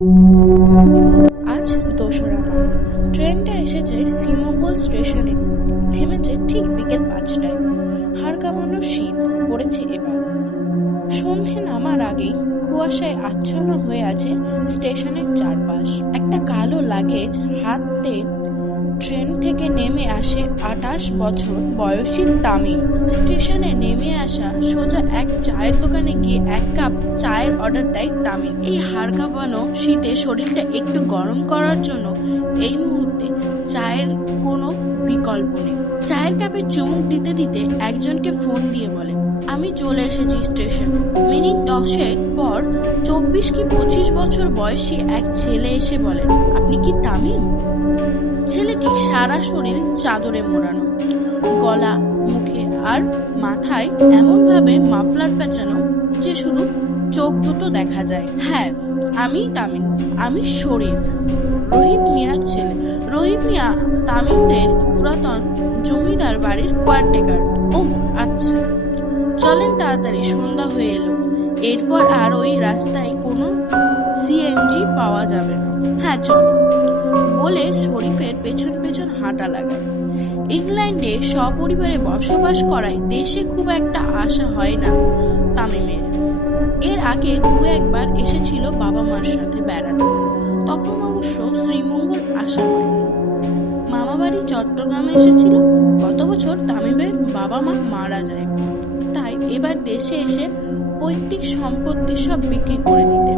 আজ দোসরা মাঘ ট্রেনটা এসেছে শ্রীমঙ্গল স্টেশনে। থেমেছে ঠিক বিকেল পাঁচটায়। হার কামানো শীত পড়েছে এবার। সন্ধে নামার আগে কুয়াশায় আচ্ছন্ন হয়ে আছে স্টেশনের চারপাশ। একটা কালো লাগেজ হাতে ট্রেন থেকে নেমে আসে আটাশ বছর বয়সী তামিম। স্টেশনে নেমে আসা সোজা এক চায়ের দোকানে গিয়ে এক কাপ চায়ের অর্ডার দেয় তামিম। এই হাড় কাঁপানো শীতে শরীরটা একটু গরম করার জন্য এই মুহূর্তে চায়ের কোনো বিকল্প নেই। চায়ের কাপে চুমুক দিতে দিতে একজনকে ফোন দিয়ে বলে আমি চলে এসেছি স্টেশনে। মিনিট দশেক পর চব্বিশ কি পঁচিশ বছর বয়সী এক ছেলে এসে বলেন আপনি কি তামিম ছেলেটি সারা শরীর চাদরে মোড়ানো, গলা, মুখে আর মাথায় এমনভাবে মাফলার পেঁচানো যে শুধু চোখ দুটো দেখা যায়। হ্যাঁ আমি তামিম আমি শরীফ। রোহিত মিয়ার ছেলে। রোহিত মিয়া তামিমদের পুরাতন জমিদার বাড়ির কোয়ারটেকার। ও আচ্ছা। চলেন তাড়াতাড়ি, সন্ধ্যা হয়ে এলো। এরপর আর ওই রাস্তায় কোনো সিএনজি পাওয়া যাবে না। হ্যাঁ চলো, বলে শরীফের পেছন পেছন হাঁটা লাগায়। ইংল্যান্ডে সপরিবারে বসবাস করায় দেশে খুব একটা আশা হয় না তামিমের। এর আগে দু একবার এসেছিল বাবা মার সাথে বেড়াতে। তখন অবশ্য শ্রীমঙ্গল আসা হয়নি। মামা বাড়ি চট্টগ্রামে এসেছিল। গত বছর তামিমের বাবা মা মারা যায়। এবার দেশে এসে পৈতৃক সম্পত্তি সব বিক্রি করে দিতে।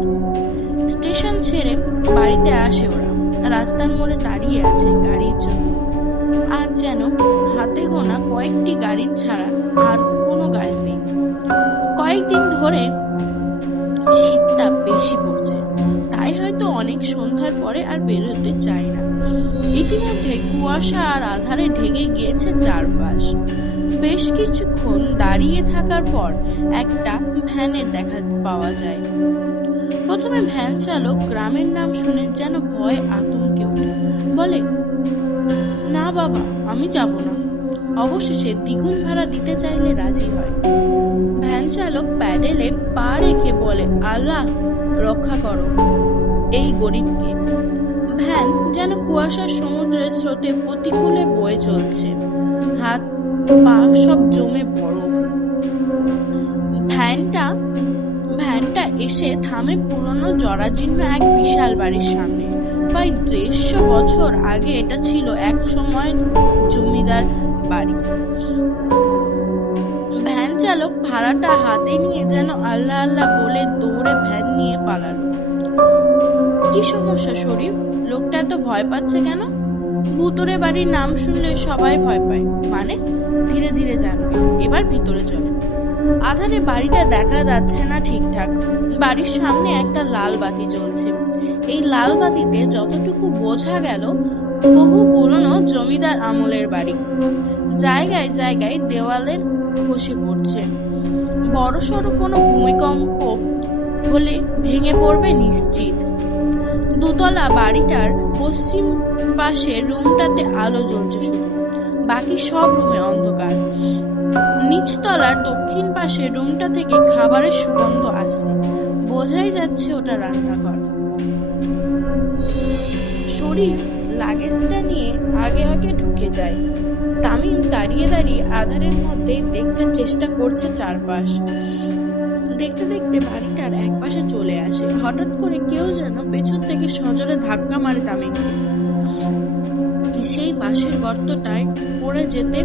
স্টেশন ছেড়ে বাড়িতে আসে ওরা। রাস্তার মোড়ে দাঁড়িয়ে আছে গাড়ির জন্য। আজ যেন হাতে গোনা কয়েকটি গাড়ি ছাড়া আর কোনো গাড়ি নেই। কয়েকদিন ধরে শীতটা বেশি পড়ছে। তাই হয়তো অনেক সন্ধ্যার পরে আর বেরোতে চায় না। ইতিমধ্যে কুয়াশা আর আধারে ঢেকে গিয়েছে চারপাশ। বেশ কিছুক্ষণ দাঁড়িয়ে থাকার পর একটা ভ্যানের দেখা পাওয়া যায়। প্রথমে ভ্যান চালক গ্রামের নাম শুনে যেন ভয় আতঙ্কে ওঠে বলে, না বাবা, আমি যাব না। অবশেষে দ্বিগুণ ভাড়া দিতে চাইলে রাজি হয়। ভ্যান চালক প্যাডেলে পা রেখে বলে, আল্লাহ, রক্ষা করো এই গরিবকে। ভ্যান যেন কুয়াশার সমুদ্রের স্রোতে প্রতিকূলে বয়ে চলছে। হাত পা সব জমে বরফ ভ্যানটা ভ্যানটা এসে থামে পুরনো জরাজীর্ণ এক বিশাল বাড়ির সামনে। প্রায় দেড়শো বছর আগে এটা ছিল এক সময় জমিদার বাড়ি। ভ্যান চালক ভাড়াটা হাতে নিয়ে যেন আল্লাহ আল্লাহ বলে দৌড়ে ভ্যান নিয়ে পালালো। কি সমস্যা শরীফ? লোকটা এত ভয় পাচ্ছে কেন? ভুতুরে বাড়ির নাম শুনলে সবাই ভয় পায়। মানে ধীরে ধীরে জানবে। এবার ভিতরে চলে। আধারে বাড়িটা দেখা যাচ্ছে না ঠিকঠাক। বাড়ির সামনে একটা লাল বাতি জ্বলছে। এই লাল বাতিতে যতটুকু বোঝা গেল, বহু পুরনো জমিদার আমলের বাড়ি। জায়গায় জায়গায় দেওয়ালের খসে পড়ছে। বড়সড় কোনো ভূমিকম্প হলে ভেঙে পড়বে নিশ্চিত। দুতলা বাড়িটার পশ্চিম পাশের রুমটাতে আলো জ্বলছে শুধু। বাকি সব রুমে অন্ধকার। নিচতলার দক্ষিণ পাশের রুমটা থেকে খাবারের সুগন্ধ আসছে। বোঝাই যাচ্ছে ওটা রান্নাঘর। শরীর লাগেজটা নিয়ে আগে আগে ঢুকে যায়। তামিম দাঁড়িয়ে দাঁড়িয়ে আধারের মধ্যে দেখতে চেষ্টা করছে চারপাশ। দেখতে দেখতে বাড়িটার এক পাশে চলে আসে। হঠাৎ করে কেউ যেন পেছন থেকে সজোরে ধাক্কা মারে তামিমকে। সেই বাঁশের গর্তটায় পড়ে যেতে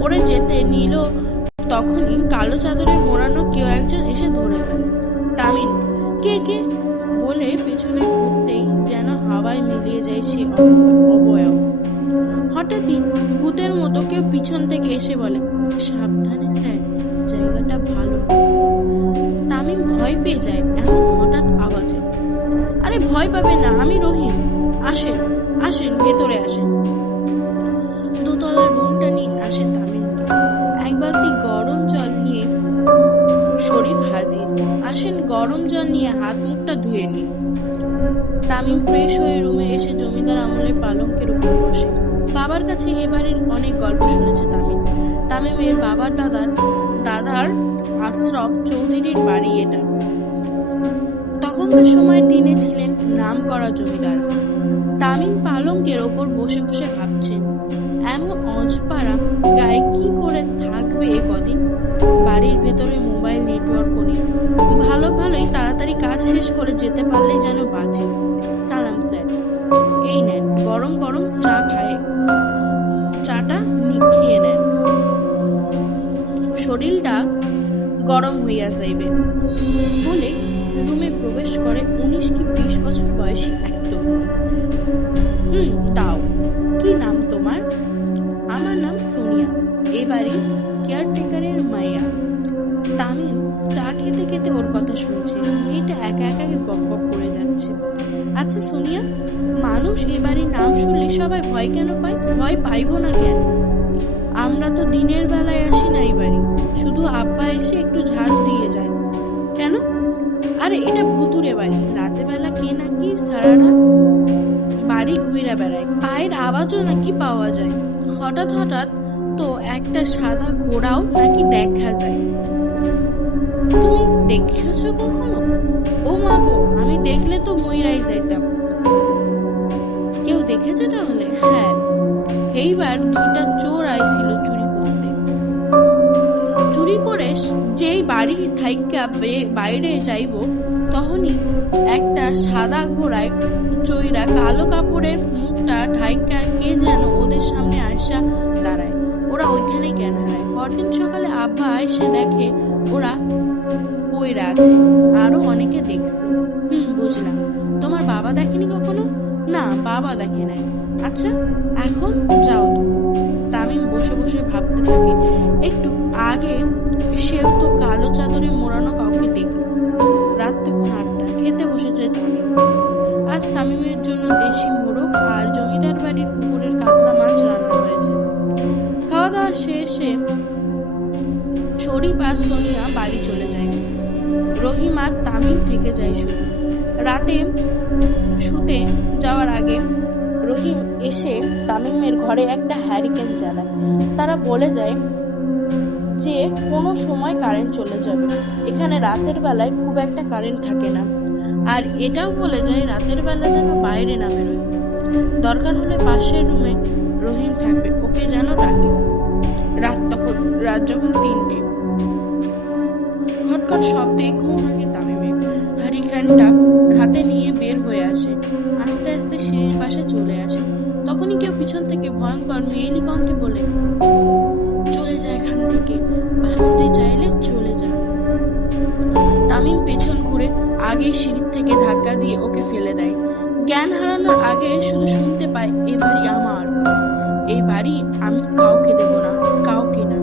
পড়ে যেতে নিল তখনই কালো চাদরে মোড়ানো কেউ একজন এসে ধরে ফেলে। তামিল কে কে? বলে পেছনে ঘুরতেই যেন হাওয়ায় মিলিয়ে যায় সে অবয়ব হঠাৎই ভূতের মতো কেউ পিছন থেকে এসে বলে, সাবধানে স্যার, জায়গাটা ভালো তামিম ভয় পেয়ে যায় এমন হঠাৎ আওয়াজে। আরে ভয় পাবে না, আমি রহিম আসেন আসেন, ভেতরে আসেন। দোতলার রুমটা নিয়ে আসে তামিমকে। এক বালতি গরম জল নিয়ে শরীফ হাজির। আসেন, গরম জল নিয়ে হাত মুখটা ধুয়ে নিন। তামিম ফ্রেশ হয়ে রুমে এসে জমিদার আমলের পালঙ্কের উপর বসে। বাবার কাছে এ বাড়ির অনেক গল্প শুনেছে তামিম। তামিমের বাবার দাদার দাদার আশরফ চৌধুরীর বাড়ি এটা। তখনকার সময় তিনি ছিলেন নাম করা জমিদার। তামিম পালঙ্কের ওপর বসে বসে ভাবছেন, এমন অজপাড়া গায়ে কি করে থাকবে এ কদিন? বাড়ির ভেতরে মোবাইল নেটওয়ার্কও নেই। ভালো ভালোই তাড়াতাড়ি কাজ শেষ করে যেতে পারলেই যেন বাঁচে। শরীরটা গরম হইয়া যাইবে। বলে রুমে প্রবেশ করে উনিশ কি বিশ বছর বয়সী এক হুম দাও কি নাম তোমার? আমার নাম সোনিয়া। এ বাড়ির কেয়ারটেকারের মাইয়া। তামিম চা খেতে খেতে ওর কথা শুনছে। মেয়েটা একা একা বক বক করে যাচ্ছে। আচ্ছা সোনিয়া, মানুষ এ বাড়ির নাম শুনলে সবাই ভয় কেন পায়? ভয় পাইবো না কেন? আমরা তো দিনের বেলায় আসি না এই বাড়ি। শুধু আব্বা এসে একটু ঝাড়ু দিয়ে যায়। কেন? আরে, এটা ভুতুরে বাড়ি। রাতে বেলা কে নাকি সারাটা বাড়ি ঘুরে বেড়ায়। পায়ের আওয়াজও নাকি পাওয়া যায়। হঠাৎ হঠাৎ তো একটা সাদা ঘোড়াও নাকি দেখা যায়। তুমি দেখেছ কখনো? ও মা গো, আমি দেখলে তো ময়রাই যাইতাম। কেউ দেখেছে তাহলে? হ্যাঁ। এইবার দুইটা চোর আইছিল যেই বাড়ি থাইকা বাইরে যাইব তখনই একটা সাদা ঘোড়ায় চৈরা কালো কাপড়ে মুখটা ঢাইকা কে যেন ওদের সামনে আসা দাঁড়ায়। ওরা ওইখানে কেন হারায়? পরদিন সকালে আব্বা এসে দেখে ওরা পইরা আছে, আরও অনেকে দেখছে। হুম, বুঝলাম। তোমার বাবা দেখেনি কখনো? না, বাবা দেখে নাই। আচ্ছা এখন যাও তুমি। তামিম বসে বসে ভাবতে থাকে। একটু আগে সেও তো কালো চাদরে মোড়ানো কাউকে দেখল। রাত তখন আটটা খেতে বসেছে তামিম। আজ তামিমের জন্য দেশি মোরগ আর জমিদার বাড়ির পুকুরের কাতলা মাছ রান্না হয়েছে। খাওয়া দাওয়া শেষে শরীফ আর সোনিয়া বাড়ি চলে যায়। রহিম আর তামিম থেকে যায় শুধু রাতে শুতে যাওয়ার আগে রহিম এসে তামিমের ঘরে একটা হ্যারিকেন চালায় তারা বলে যায় যে কোনো সময় কারেন্ট চলে যাবে। এখানে রাতের বেলায় খুব একটা কারেন্ট থাকে না। আর এটাও বলে যায় রাতের বেলা যেন বাইরে না বেরোয়। দরকার হলে পাশের রুমে রহিম থাকবে, ওকে যেন ডাকে। রাত তখন, রাত যখন তিনটে। খটখট শব্দে ঘুম ভাঙে তামিমের হারিকানটা হাতে নিয়ে বের হয়ে আসে। আস্তে আস্তে সিঁড়ির পাশে চলে আসে। তখনই কেউ পিছন থেকে ভয়ঙ্কর মেয়েলি কণ্ঠে ঘুরে আগে সিঁড়ির থেকে ধাক্কা দিয়ে ওকে ফেলে দেয়। জ্ঞান হারানোর আগে শুধু শুনতে পায়, এ বাড়ি আমার। এই বাড়ি আমি কাউকে দেব না, কাউকে না।